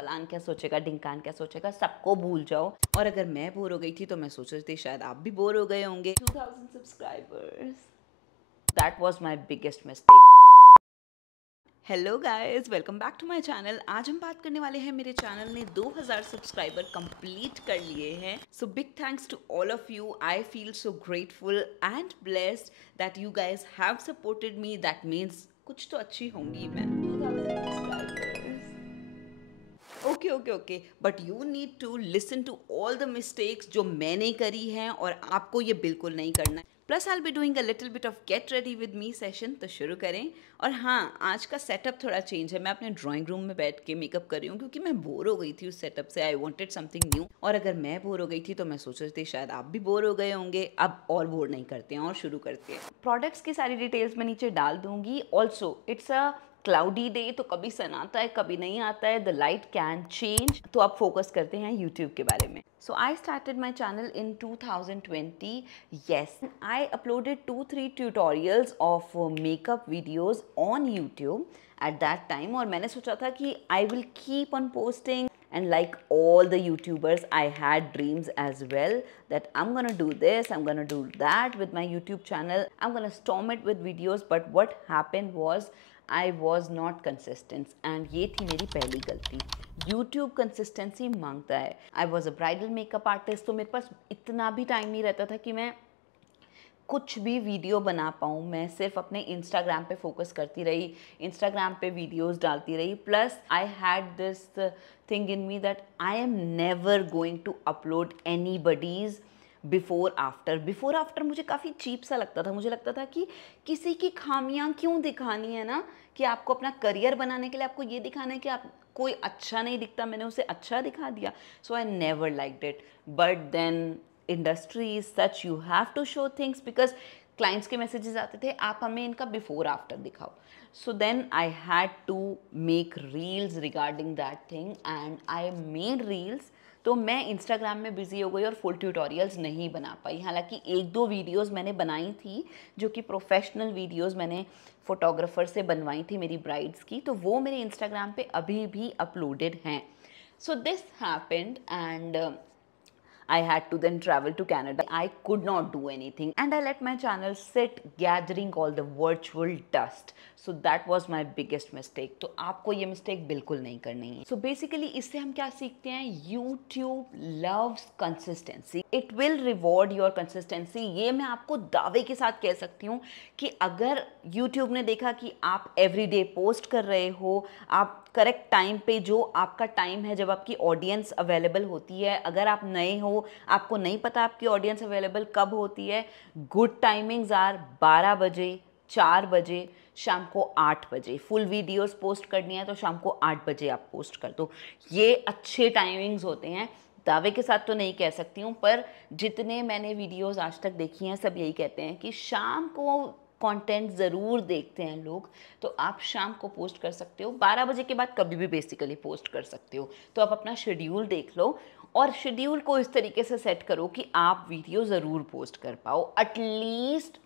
फलान क्या सोचेगा, ढिंकान क्या सोचेगा, सबको भूल जाओ। और अगर मैं बोर हो गई थी तो मैं सोच रही थी शायद आप भी बोर हो गए होंगे। 2000 subscribers, that was my biggest mistake. Hello guys, welcome back to my channel. आज हम बात करने वाले हैं, मेरे चैनल ने 2000 सब्सक्राइबर कंप्लीट कर लिए हैं। So big thanks to all of you. I feel so grateful and blessed that you guys have supported me. That means कुछ तो अच्छी होंगी मैं। 2000 subscribers, okay, but you need to listen to all the mistakes जो मैंने करी हैं और आपको ये बिल्कुल नहीं करना है। Plus I be doing a little bit of gate ready with me session. तो शुरू करें। और हाँ, आज का सेटअप थोड़ा चेंज है। मैं अपने ड्राइंग रूम में बैठ के मेकअप कर रही हूँ क्योंकि मैं बोर हो गई थी उस सेटअप से। I wanted something new. और अगर मैं बोर हो गई थी तो मैं सोच रही थी शायद आप भी बोर हो गए होंगे। अब और बोर नहीं करते हैं और शुरू करते हैं। प्रोडक्ट्स की सारी डिटेल्स मैं नीचे डाल दूंगी। Also it's a cloudy day, तो कभी सन आता है कभी नहीं आता है। The light can change. तो अब फोकस करते हैं यूट्यूब के बारे में। So I started my channel in 2020. Yes, I uploaded 2-3 tutorials of makeup videos on YouTube at that time. और मैंने सोचा था कि I will keep on posting. And like all the YouTubers, I had dreams as well that I'm gonna do this, I'm gonna do that with my YouTube channel. I'm gonna storm it with videos. But what happened was I was not consistent, and ये थी मेरी पहली गलती। YouTube consistency मांगता है। I was a bridal makeup artist, तो मेरे पास इतना भी टाइम नहीं रहता था कि मैं कुछ भी वीडियो बना पाऊँ। मैं सिर्फ अपने इंस्टाग्राम पे फोकस करती रही, इंस्टाग्राम पे वीडियोस डालती रही। Plus I had this thing in me that I am never going to upload anybody's before after मुझे काफ़ी चीप सा लगता था। मुझे लगता था कि किसी की खामियां क्यों दिखानी है ना, कि आपको अपना करियर बनाने के लिए आपको ये दिखाना है कि आप कोई अच्छा नहीं दिखता, मैंने उसे अच्छा दिखा दिया। So I never liked it. But then industry is such, you have to show things, because clients के मैसेजेस आते थे आप हमें इनका बिफोर आफ्टर दिखाओ। So then I had to make reels regarding that thing and I made reels. तो मैं Instagram में बिजी हो गई और फुल ट्यूटोरियल्स नहीं बना पाई। हालांकि 1-2 वीडियोस मैंने बनाई थी जो कि प्रोफेशनल वीडियोस मैंने फोटोग्राफर से बनवाई थी मेरी ब्राइड्स की, तो वो मेरे इंस्टाग्राम पे अभी भी अपलोडेड हैं। So this happened and I had to then travel to Canada. I could not do anything and I let my channel sit gathering all the virtual dust. So that was my biggest mistake. तो आपको ये mistake बिल्कुल नहीं करनी है। So basically इससे हम क्या सीखते हैं? YouTube loves consistency. It will reward your consistency. ये मैं आपको दावे के साथ कह सकती हूँ कि अगर YouTube ने देखा कि आप everyday post कर रहे हो, आप करेक्ट टाइम पे, जो आपका टाइम है जब आपकी ऑडियंस अवेलेबल होती है, अगर आप नए हो, आपको नहीं पता आपकी ऑडियंस अवेलेबल कब होती है, गुड टाइमिंग्स आर 12 बजे, 4 बजे, शाम को 8 बजे। फुल वीडियोस पोस्ट करनी है तो शाम को 8 बजे आप पोस्ट कर दो। ये अच्छे टाइमिंग्स होते हैं। दावे के साथ तो नहीं कह सकती हूँ, पर जितने मैंने वीडियोस आज तक देखी हैं सब यही कहते हैं कि शाम को कंटेंट ज़रूर देखते हैं लोग, तो आप शाम को पोस्ट कर सकते हो। 12 बजे के बाद कभी भी बेसिकली पोस्ट कर सकते हो। तो आप अपना शेड्यूल देख लो और शेड्यूल को इस तरीके से सेट करो कि आप वीडियो ज़रूर पोस्ट कर पाओ। At least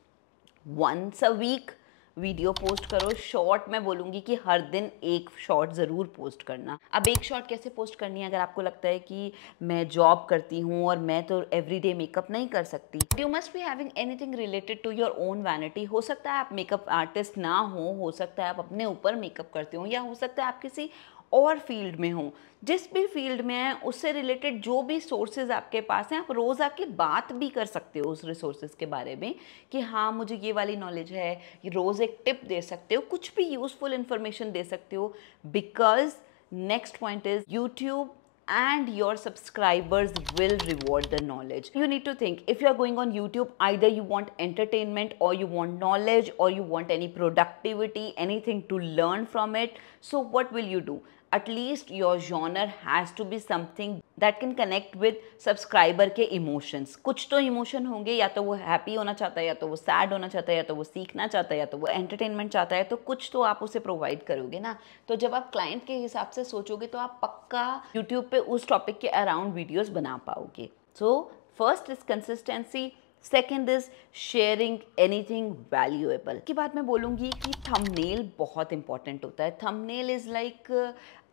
once a week video post करो। शॉर्ट मैं बोलूँगी कि हर दिन एक शॉर्ट ज़रूर पोस्ट करना। अब एक शॉर्ट कैसे पोस्ट करनी है? अगर आपको लगता है कि मैं जॉब करती हूँ और मैं तो एवरीडे मेकअप नहीं कर सकती, you must be having anything related to your own vanity. हो सकता है आप मेकअप आर्टिस्ट ना हो सकता है आप अपने ऊपर मेकअप करते हो, या हो सकता है आप किसी और फील्ड में हो। जिस भी फील्ड में है उससे रिलेटेड जो भी सोर्सेज आपके पास हैं, आप रोज़ आके बात भी कर सकते हो उस रिसोर्सेज के बारे में कि हाँ मुझे ये वाली नॉलेज है। ये रोज़ एक टिप दे सकते हो, कुछ भी यूज़फुल इन्फॉर्मेशन दे सकते हो। Because next point is YouTube and your subscribers will reward the knowledge. You need to think, if you are going on YouTube, either you want entertainment or you want knowledge or you want any productivity, anything to learn from it. So what will you do? At least your genre has to be something that can connect with subscriber के emotions. कुछ तो emotion होंगे, या तो वो happy होना चाहता है, या तो वो sad होना चाहता है, या तो वो सीखना चाहता है, या तो वो entertainment चाहता है, तो कुछ तो आप उसे provide करोगे ना। तो जब आप client के हिसाब से सोचोगे तो आप पक्का YouTube पे उस topic के around videos बना पाओगे। So first is consistency, second is sharing anything valuable. की बात मैं बोलूँगी कि थंबनेल बहुत इंपॉर्टेंट होता है। थंबनेल इज़ लाइक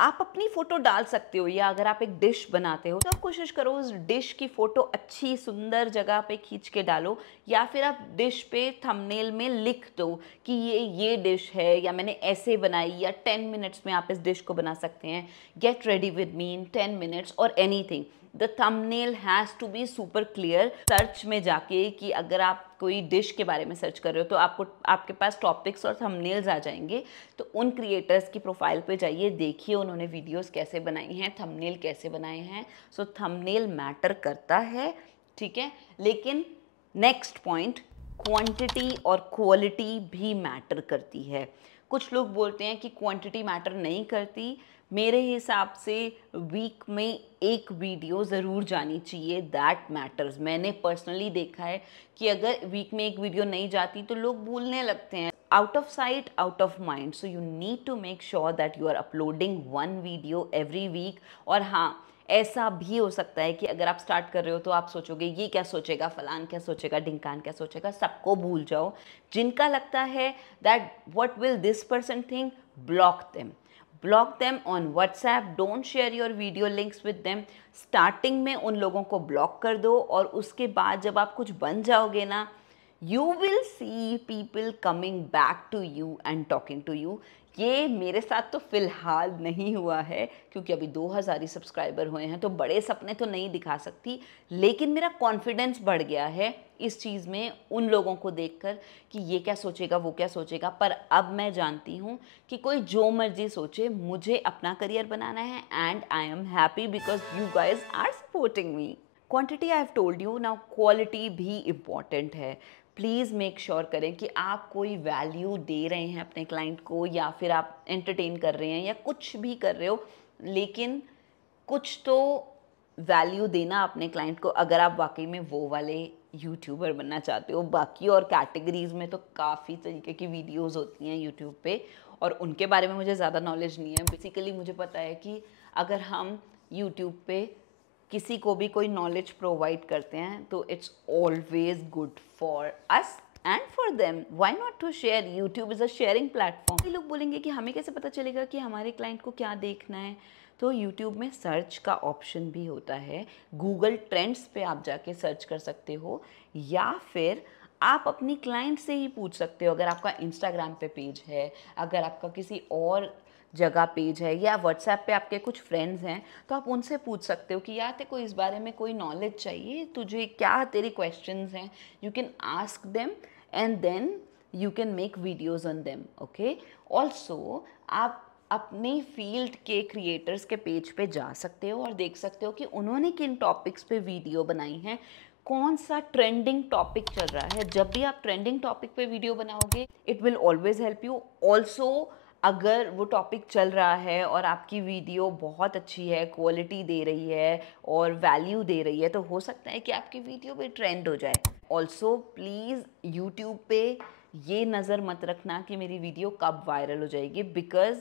आप अपनी फ़ोटो डाल सकते हो, या अगर आप एक डिश बनाते हो तो आप कोशिश करो उस डिश की फ़ोटो अच्छी सुंदर जगह पे खींच के डालो, या फिर आप डिश पे थंबनेल में लिख दो कि ये डिश है या मैंने ऐसे बनाई, या 10 मिनट्स में आप इस डिश को बना सकते हैं, get ready with me in 10 minutes और anything. The thumbnail has to be super clear. Search में जाके कि अगर आप कोई डिश के बारे में सर्च कर रहे हो तो आपको आपके पास टॉपिक्स और थंबनेल्स आ जाएंगे। तो उन क्रिएटर्स की प्रोफाइल पे जाइए, देखिए उन्होंने वीडियोस कैसे बनाई हैं, थंबनेल कैसे बनाए हैं। सो थंबनेल मैटर करता है, ठीक है। लेकिन नेक्स्ट पॉइंट, क्वांटिटी और क्वालिटी भी मैटर करती है। कुछ लोग बोलते हैं कि क्वांटिटी मैटर नहीं करती। मेरे हिसाब से वीक में एक वीडियो ज़रूर जानी चाहिए, दैट मैटर्स। मैंने पर्सनली देखा है कि अगर वीक में एक वीडियो नहीं जाती तो लोग भूलने लगते हैं। Out of sight out of mind, so you need to make sure that you are uploading one video every week. और हाँ, ऐसा भी हो सकता है कि अगर आप स्टार्ट कर रहे हो तो आप सोचोगे ये क्या सोचेगा, फलान क्या सोचेगा, ढिंकान क्या सोचेगा, सबको भूल जाओ। जिनका लगता है that what will this person think, block them on WhatsApp, don't share your video links with them. Starting में उन लोगों को ब्लॉक कर दो, और उसके बाद जब आप कुछ बन जाओगे ना, you will see people coming back to you and talking to you। ये मेरे साथ तो फ़िलहाल नहीं हुआ है, क्योंकि अभी 2000 ही सब्सक्राइबर हुए हैं, तो बड़े सपने तो नहीं दिखा सकती। लेकिन मेरा कॉन्फिडेंस बढ़ गया है इस चीज़ में, उन लोगों को देखकर कि ये क्या सोचेगा, वो क्या सोचेगा। पर अब मैं जानती हूँ कि कोई जो मर्जी सोचे, मुझे अपना करियर बनाना है, and I am happy because you guys are supporting me. Quantity I have told you, now quality भी इम्पॉर्टेंट है। प्लीज़ मेक श्योर करें कि आप कोई वैल्यू दे रहे हैं अपने क्लाइंट को, या फिर आप एंटरटेन कर रहे हैं या कुछ भी कर रहे हो, लेकिन कुछ तो वैल्यू देना अपने क्लाइंट को, अगर आप वाकई में वो वाले यूट्यूबर बनना चाहते हो। बाकी और कैटेगरीज़ में तो काफ़ी तरीके की वीडियोस होती हैं यूट्यूब पे, और उनके बारे में मुझे ज़्यादा नॉलेज नहीं है। बेसिकली मुझे पता है कि अगर हम यूट्यूब पे किसी को भी कोई नॉलेज प्रोवाइड करते हैं तो it's always good for us and for them. Why not to share? YouTube is a sharing platform. लोग बोलेंगे कि हमें कैसे पता चलेगा कि हमारे क्लाइंट को क्या देखना है? तो यूट्यूब में सर्च का ऑप्शन भी होता है। गूगल ट्रेंड्स पे आप जाके सर्च कर सकते हो, या फिर आप अपनी क्लाइंट से ही पूछ सकते हो। अगर आपका इंस्टाग्राम पे पेज है, अगर आपका किसी और जगह पेज है, या व्हाट्सएप पे आपके कुछ फ्रेंड्स हैं, तो आप उनसे पूछ सकते हो कि यार तेरे को इस बारे में कोई नॉलेज चाहिए, तुझे क्या तेरे क्वेश्चंस हैं, you can ask them and then you can make videos on them. Okay, also आप अपने फील्ड के क्रिएटर्स के पेज पे जा सकते हो और देख सकते हो कि उन्होंने किन टॉपिक्स पे वीडियो बनाई हैं, कौन सा ट्रेंडिंग टॉपिक चल रहा है। जब भी आप ट्रेंडिंग टॉपिक पे वीडियो बनाओगे, it will always help you. Also अगर वो टॉपिक चल रहा है और आपकी वीडियो बहुत अच्छी है, क्वालिटी दे रही है और वैल्यू दे रही है, तो हो सकता है कि आपकी वीडियो भी ट्रेंड हो जाए। ऑल्सो प्लीज़ यूट्यूब पे ये नज़र मत रखना कि मेरी वीडियो कब वायरल हो जाएगी, बिकॉज़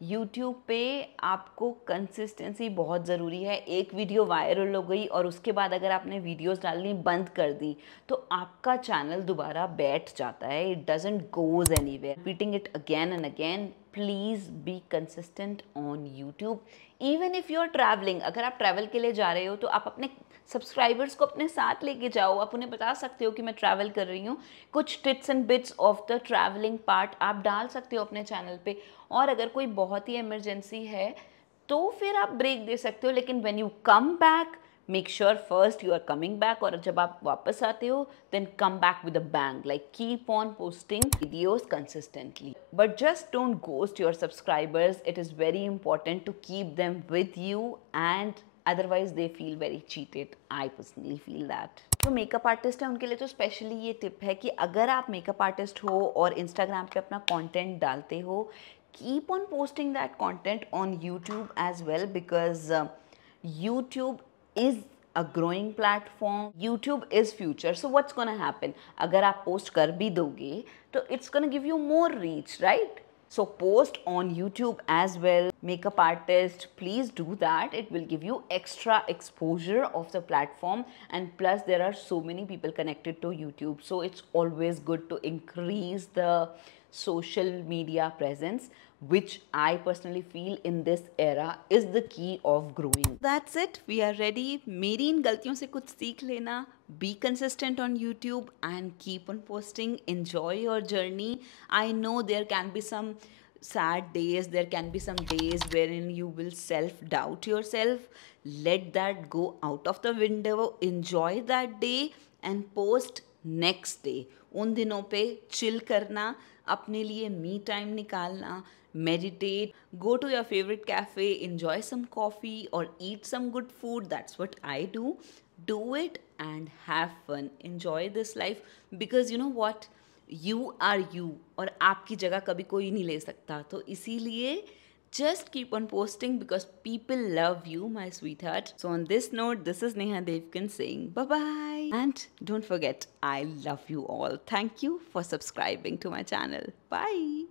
यूट्यूब पे आपको कंसिस्टेंसी बहुत ज़रूरी है। एक वीडियो वायरल हो गई और उसके बाद अगर आपने वीडियोस डालनी बंद कर दी तो आपका चैनल दोबारा बैठ जाता है, it doesn't goes anywhere. Repeating it again and again, please be consistent on YouTube. Even if you are travelling, अगर आप ट्रैवल के लिए जा रहे हो तो आप अपने सब्सक्राइबर्स को अपने साथ लेके जाओ। आप उन्हें बता सकते हो कि मैं ट्रैवल कर रही हूँ, कुछ tips and bits of the travelling part आप डाल सकते हो अपने चैनल पे। और अगर कोई बहुत ही इमरजेंसी है तो फिर आप ब्रेक दे सकते हो, लेकिन when you come back, make sure first you are coming back, और जब आप वापस आते हो then come back with a bang, like keep on posting videos consistently. But just don't ghost your subscribers, it is very important to keep them with you, and otherwise they feel very cheated. I personally feel that. जो makeup artist है उनके लिए तो specially ये tip है कि अगर आप मेकअप आर्टिस्ट हो और इंस्टाग्राम पे अपना कंटेंट डालते हो, keep on posting that content on YouTube as well, because YouTube is a growing platform. YouTube is future. So what's gonna happen? अगर आप पोस्ट कर भी दोगे तो it's gonna give you more reach, right? So post on YouTube as well. Makeup artist, please do that. It will give you extra exposure of the platform, and plus there are so many people connected to YouTube. So it's always good to increase the social media presence. which I personally feel in this era is the key of growing. That's it. We are ready. मेरी इन गलतियों से कुछ सीख लेना. Be consistent on YouTube and keep on posting. Enjoy your journey. I know there can be some sad days, there can be some days wherein you will self doubt yourself. Let that go out of the window. Enjoy that day and post next day. उन दिनों पे chill करना, अपने लिए me time निकालना, meditate, go to your favorite cafe, enjoy some coffee or eat some good food. That's what I do. Do it and have fun. Enjoy this life because you know what? You are you और आपकी जगह कभी कोई नहीं ले सकता. तो इसीलिए just keep on posting because people love you, my sweetheart. So on this note, this is Neha Devkan saying bye-bye. And don't forget, I love you all. Thank you for subscribing to my channel. Bye.